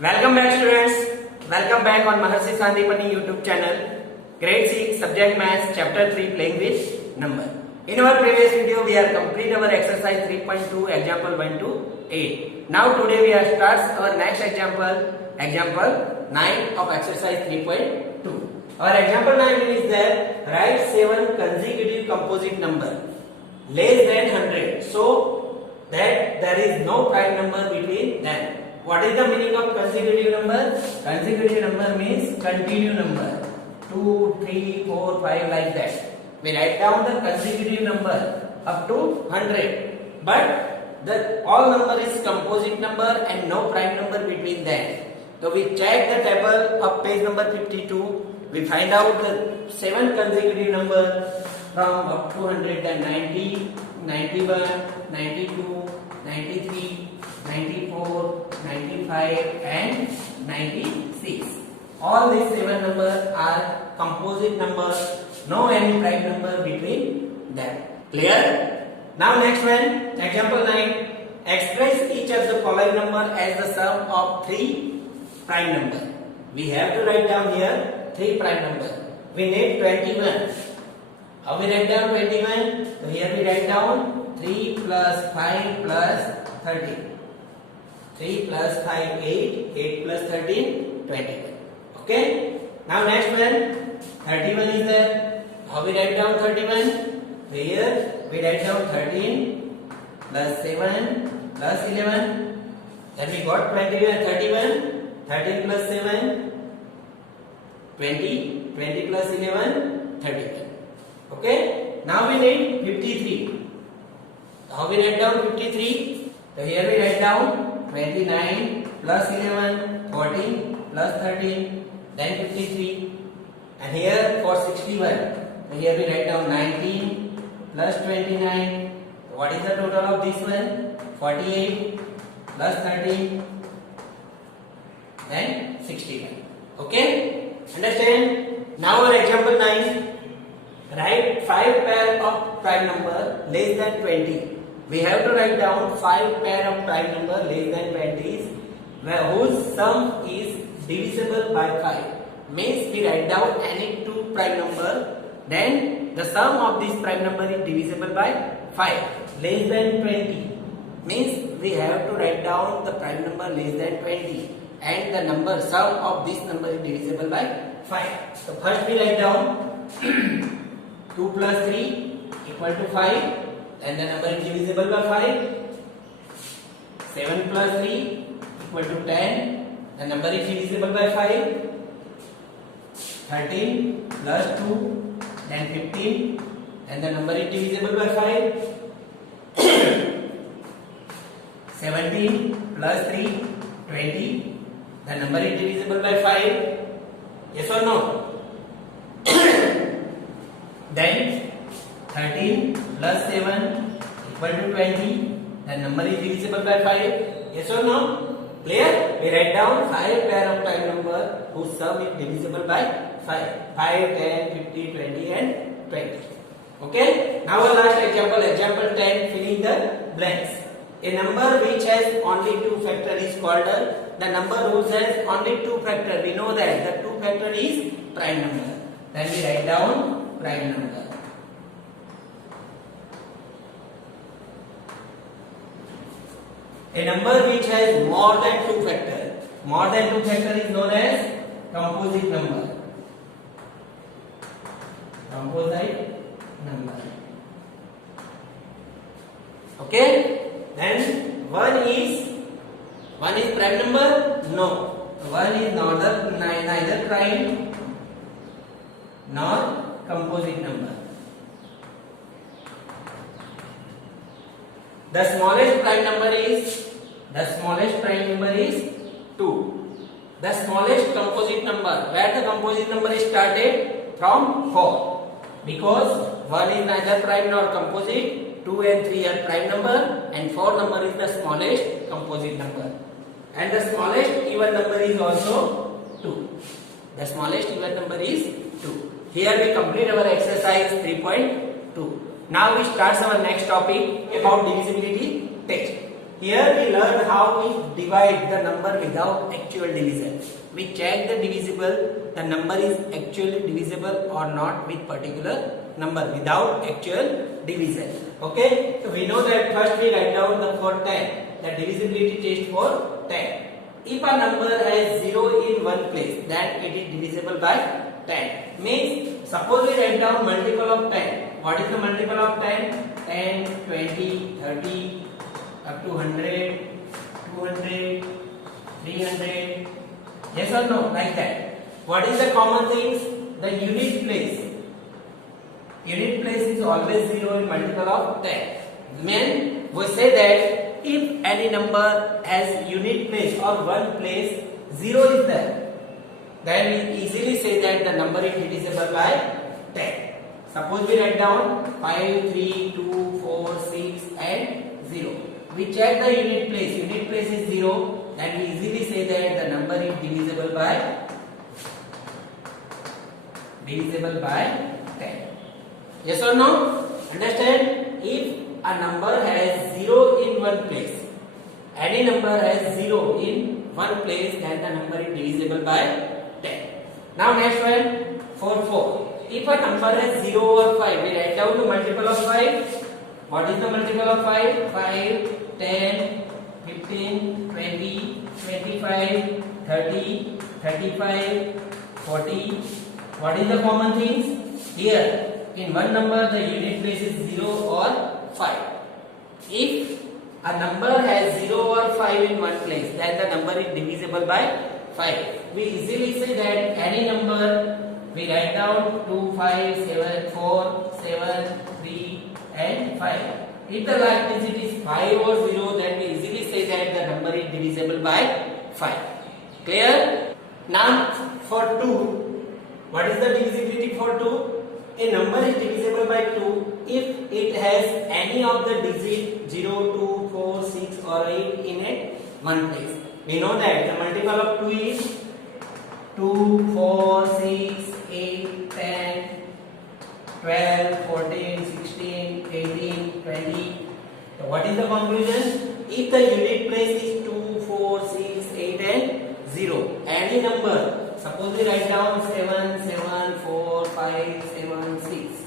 Welcome back students. Welcome back on Maharshi Sandipani YouTube channel. Grade 6 subject maths chapter 3 playing with number. In our previous video we are complete our exercise 3.2 example 1 to 8. Now today we are starts our next example 9 of exercise 3.2. Our example 9 is there, write 7 consecutive composite number less than 100 so that there is no prime number between them. What is the meaning of consecutive number? Consecutive number means continuous number. 2, 3, 4, 5 like that. We write down the consecutive number up to 100. But the all number is composite number and no prime number between them. So we check the table of page number 52. We find out the 7 consecutive number from up to 100, then 90, 91, 92, 93, 94, 95 and 96. All these 7 numbers are composite numbers, no any prime number between them. Clear? Now next one, example 9. Express each of the following number as the sum of 3 prime number. We have to write down here 3 prime number. We need 21. How we write down 21? So here we write down 3 plus 5 plus 13. 3 plus 5, 8, 8 plus 13, 21. Okay? Now next one, 31 is there. How we write down 31? Here we write down 13 plus 7 plus 11. Then we got 21, 31, 13 plus 7, 20, 20 plus 11, 31. Okay? Now we need 53. How we write down 53? So here we write down 29 plus 11, 14 plus 13, then 53. And here for 61, so here we write down 19 plus 29. What is the total of this one? 48 plus 13, then 61. Okay? Understand? Now our example 9. Write 5 pair of prime number less than 20. We have to write down 5 pair of prime number less than 20s whose sum is divisible by 5. Means we write down any 2 prime number, then the sum of this prime number is divisible by 5. Less than 20 means we have to write down the prime number less than 20 and the number sum of this number is divisible by 5. So first we write down 2 plus 3 equal to 5. And the number is divisible by 5. 7 plus 3 equal to 10. The number is divisible by 5. 13 plus 2, then 15. And the number is divisible by 5. 17 plus 3, 20. The number is divisible by 5. Yes or no? Then 13 plus 7 equal to 20. The number is divisible by 5. Yes or no? Clear? We write down 5 pair of prime number whose sum is divisible by 5. 5, 10, 50, 20 and 20. Okay? Now our last example, example 10, filling the blanks. A number which has only 2 factor is called the number whose has only 2 factor. We know that the 2 factor is prime number. Then we write down prime number. A number which has more than 2 factor. More than 2 factor is known as composite number. Composite number. Okay? Then 1 is prime number? No. 1 is neither prime nor composite number. The smallest prime number is 2. The smallest composite number, where the composite number is started from 4. Because 1 is neither prime nor composite, 2 and 3 are prime number and 4 number is the smallest composite number. And the smallest even number is also 2. The smallest even number is 2. Here we complete our exercise 3.2. Now we start our next topic about divisibility test. Here we learn how we divide the number without actual division. We check the divisible, the number is actually divisible or not with particular number without actual division. Okay, so we know that first we write down the for 10, the divisibility test for 10. If a number has 0 in one place, then it is divisible by 10. Means suppose we write down multiple of 10. What is the multiple of 10? 10, 20, 30, up to 100, 200, 300. Yes or no? Like that. What is the common things? The unit place. Unit place is always 0 in multiple of 10. Then we say that if any number has unit place or one place, 0 is there, then we easily say that the number is divisible by 10. Suppose we write down 5, 3, 2, 4, 6 and 0. We check the unit place. Unit place is 0. Then we easily say that the number is divisible by 10. Yes or no? Understand? If a number has 0 in one place, any number has 0 in one place, then the number is divisible by 10. Now next one, for 4. If a number has 0 or 5, we write down the multiple of 5. What is the multiple of 5? 5, 10, 15, 20, 25, 30, 35, 40. What is the common things? Here, in one number the unit place is 0 or 5. If a number has 0 or 5 in one place, then the number is divisible by 5. We easily say that any number, we write down 2, 5, 7, 4, 7, 3 and 5. If the last digit is 5 or 0, then we easily say that the number is divisible by 5. Clear? Now for 2. What is the divisibility for 2? A number is divisible by 2 if it has any of the digit 0, 2, 4, 6 or 8 in it one place. We know that the multiple of 2 is 2, 4, 6, 8, 10, 12, 14, 16, 18, 20. So what is the conclusion? If the unit place is 2, 4, 6, 8 and 0, any number, suppose we write down 7, 7, 4, 5, 7, 6.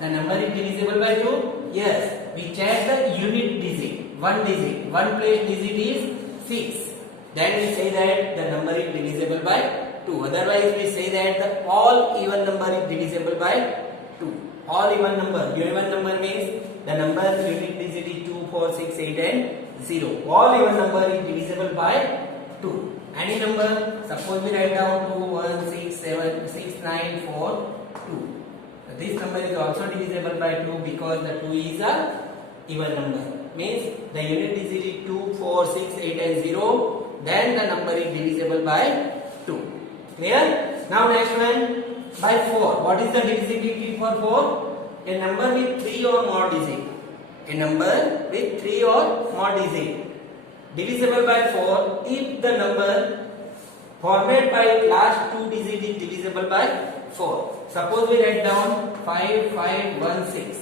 The number is divisible by 2? Yes. We check the unit digit. One digit. One place digit is 6. Then we say that the number is divisible by 2. Otherwise we say that the all even number is divisible by 2. All even number. Even number means the number unit digit is 2, 4, 6, 8 and 0. All even number is divisible by 2. Any number, suppose we write down 2, 1, 6, 7, 6, 9, 4, 2. So this number is also divisible by 2 because the 2 is a even number. Means the unit digit is 2, 4, 6, 8 and 0. Then the number is divisible by 2. Clear? Now next one, by 4. What is the divisibility for 4? A number with 3 or more digit. A number with 3 or more digit. Divisible by 4 if the number formed by last 2 digit is divisible by 4. Suppose we write down 5516.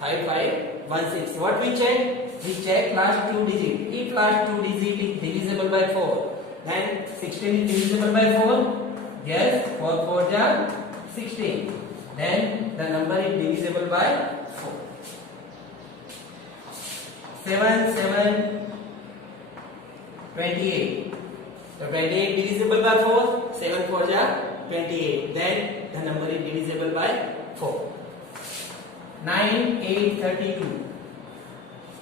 5516. What we check? We check last 2 digit. If last 2 digit is divisible by 4, then 16 is divisible by 4. Yes, 4 4 ja 16. Then the number is divisible by 4. 7 7 28. So 28 divisible by 4. 7 4 ja 28. Then the number is divisible by 4. 9 8 32.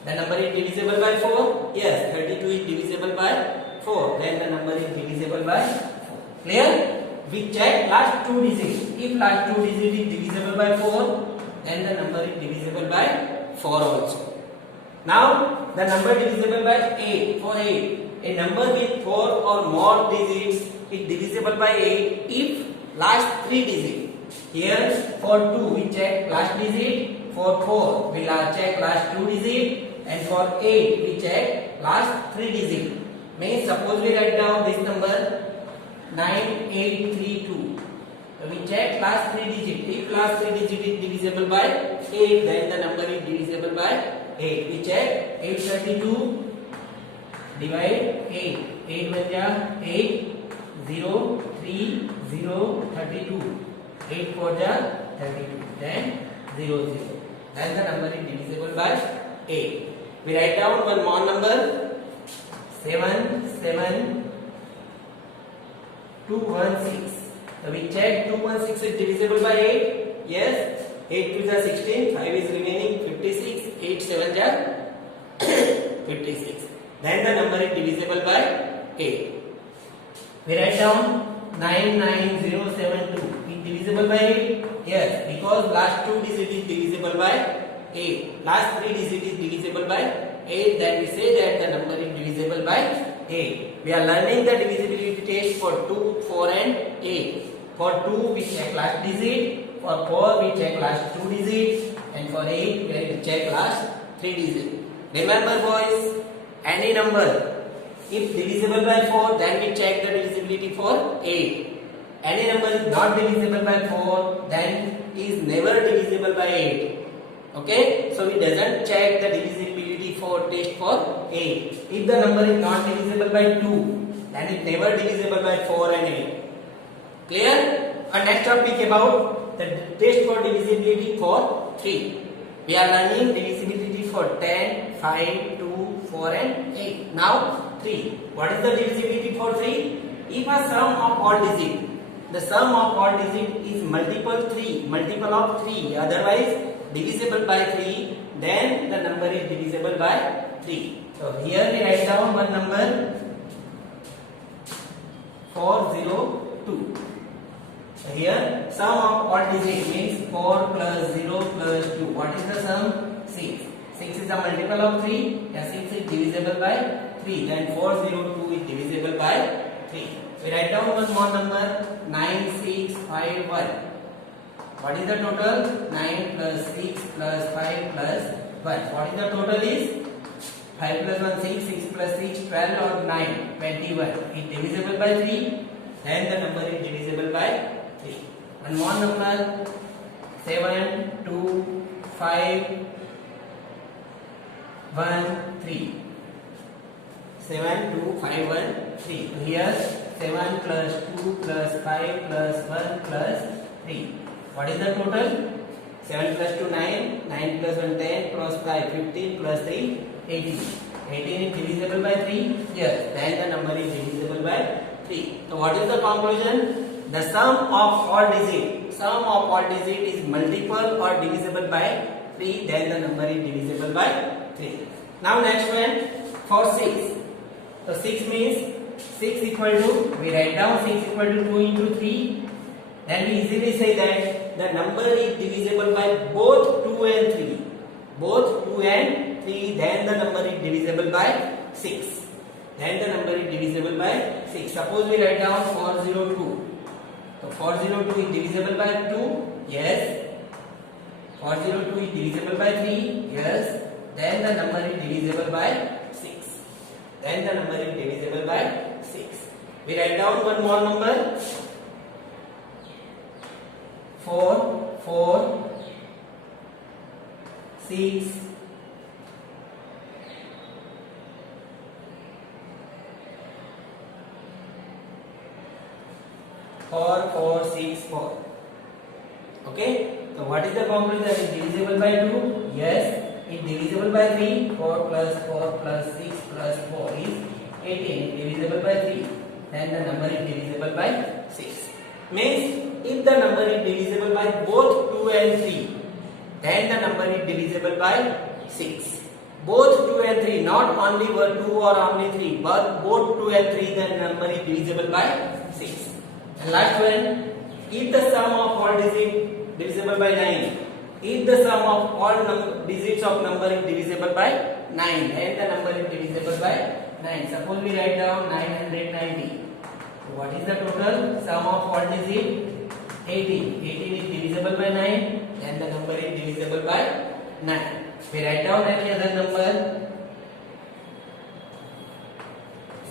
The number is divisible by 4. Yes, 32 is divisible by 4. Then the number is divisible by 4. Clear? We check last 2 digits. If last 2 digits is divisible by 4, then the number is divisible by 4 also. Now the number divisible by 8. For 8. A number with 4 or more digits is divisible by 8 if last 3 digits. Here for 2 we check last digit. For 4 we check last 2 digits. And for 8 we check last 3 digits. Means suppose we write down this number 9832. So we check last 3 digits. If last 3 digits is divisible by 8, then the number is divisible by 8. We check 832 divide 8. 8 1 ja 8 0 3 0 32. 8 4 ja 32. Then 0 0. Then the number is divisible by 8. We write down one more number 7 7 216. So we check 216 is divisible by 8. Yes. 8 2 is 16. 5 is remaining 56. 8 7 is 56. Then the number is divisible by 8. We write down 99072. Is divisible by 8? Yes. Because last 2 digit is divisible by 8. Last 3 digit is divisible by 8. Then we say that the number is divisible by 8. We are learning the divisibility test for 2, 4 and 8. For 2 we check last digit, for 4 we check last 2 digits, and for 8 we check last 3 digits. Remember boys, any number if divisible by 4 then we check the divisibility for 8. Any number is not divisible by 4 then is never divisible by 8. Okay, so we doesn't check the divisibility for test for 8. If the number is not divisible by 2 then it never divisible by 4 and 8. Clear? Our next topic about the test for divisibility for 3. We are learning divisibility for 10, 5, 2, 4 and 8. Now 3. What is the divisibility for 3? If a sum of all digits, the sum of all digits is multiple of 3, otherwise divisible by 3, then the number is divisible by 3. So here we write down one number 402. So here sum of all digits means 4 plus 0 plus 2. What is the sum? 6. 6 is a multiple of 3. Yeah, 6 is divisible by 3. Then 402 is divisible by 3. We write down one more number 9651. What is the total? 9 plus 6 plus 5 plus 1. What is the total is? 5 plus 1 6, 6 plus 6 12 or 9 21. Is divisible by 3. Then the number is divisible by 3. One more number 7 2 5 1 3. 7 2 5 1 3. Here 7 plus 2 plus 5 plus 1 plus 3. What is the total? 7 plus 2 9, 9 plus 1 10 plus 5 15 plus 3 18. 18 is divisible by 3. Yes, then the number is divisible by 3. So what is the conclusion? The sum of all digits is multiple or divisible by 3. Then the number is divisible by 3. Now next one for 6. So 6 means 6 equal to, we write down 6 equal to 2 into 3. Then we easily say that the number is divisible by both 2 and 3. Both 2 and 3, then the number is divisible by 6. Then the number is divisible by 6. Suppose we write down 402. So 402 is divisible by 2. Yes. 402 is divisible by 3. Yes. Then the number is divisible by 6. Then the number is divisible by 6. We write down one more number 4 4 6 4 4 6 4. Okay, so what is the conclusion? Is divisible by 2? Yes. Is divisible by 3? 4 plus 4 plus 6 plus 4 is 18. Divisible by 3. Then the number is divisible by 6. Means if the number is divisible by both 2 and 3, then the number is divisible by 6. Both 2 and 3, not only 2 or only 3, but both 2 and 3, the number is divisible by 6. And last one, if the sum of all digits divisible by 9, if the sum of all digits of number is divisible by 9, then the number is divisible by 9. Suppose we write down 990. So what is the total? Sum of all digits 18. 18 is divisible by 9, then the number is divisible by 9. We write down any other number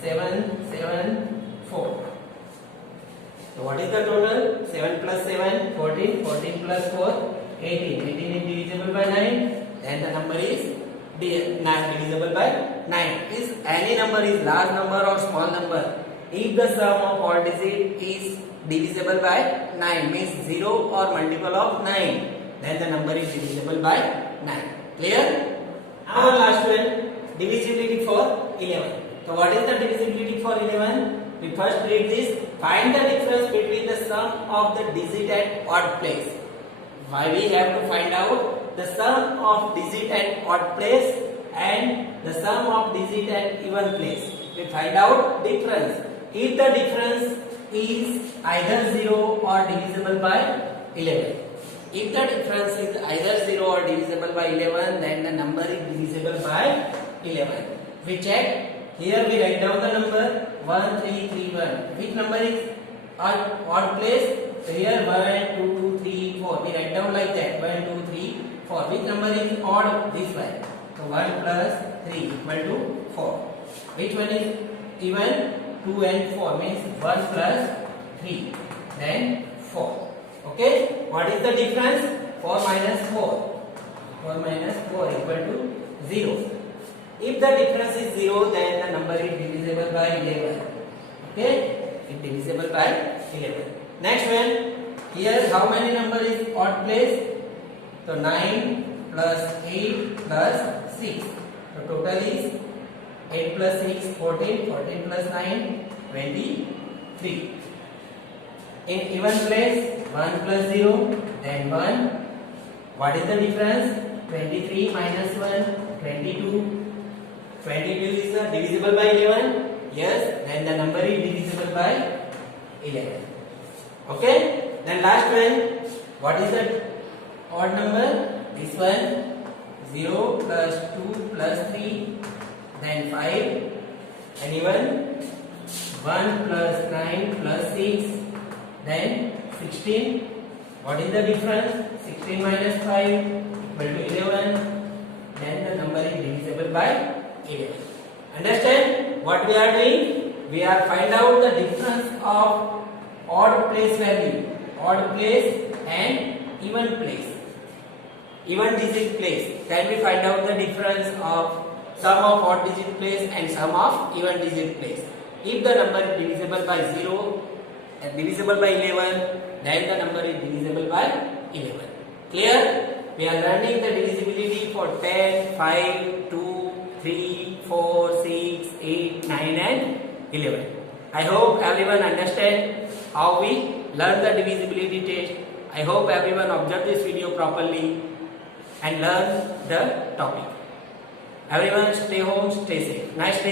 774. So what is the total? 7 plus 7 14, 14 plus 4 18. 18 is divisible by 9, then the number is divisible by 9. Is any number is large number or small number? If the sum of all digit is divisible by 9, means 0 or multiple of 9, then the number is divisible by 9. Clear? Our last one, divisibility for 11. So what is the divisibility for 11? We first read this. Find the difference between the sum of the digit at odd place. Why we have to find out the sum of digit at odd place and the sum of digit at even place. We find out difference. If the difference is either 0 or divisible by 11. If the difference is either 0 or divisible by 11, then the number is divisible by 11. We check. Here we write down the number 1331. Which number is odd place? So here 1, 2, 3, 4. We write down like that. 1, 2, 3, 4. Which number is odd? This one. So 1 plus 3 equal to 4. Which one is even? 2 and 4 means 1 plus 3. Then 4. Okay. What is the difference? 4 minus 4. 4 minus 4 equal to 0. If the difference is 0, then the number is divisible by 11. Okay? It divisible by 11. Next one. Here how many number is odd place? So 9 plus 8 plus 6. So total is 8 plus 6, 14. 14 plus 9, 23. In even place, 1 plus 0, then 1. What is the difference? 23 minus 1, 22. 22 is divisible by 11. Yes, then the number is divisible by 11. Okay. Then last one. What is the odd number? This one. 0 plus 2 plus 3. Then 5. And even 1 plus 9 plus 6. Then 16. What is the difference? 16 minus 5 equal to 11. Then the number is divisible by 11. Understand what we are doing? We are find out the difference of odd place value, odd place and even place, even digit place. Can we find out the difference of sum of odd digit place and sum of even digit place? If the number is divisible by 0 and divisible by 11, then the number is divisible by 11. Clear? We are learning the divisibility for 10, 5, 2, 3, 4, 6, 8, 9 and 11. I hope everyone understand how we learn the divisibility test. I hope everyone observe this video properly and learn the topic. Everyone stay home, stay safe. Nice day.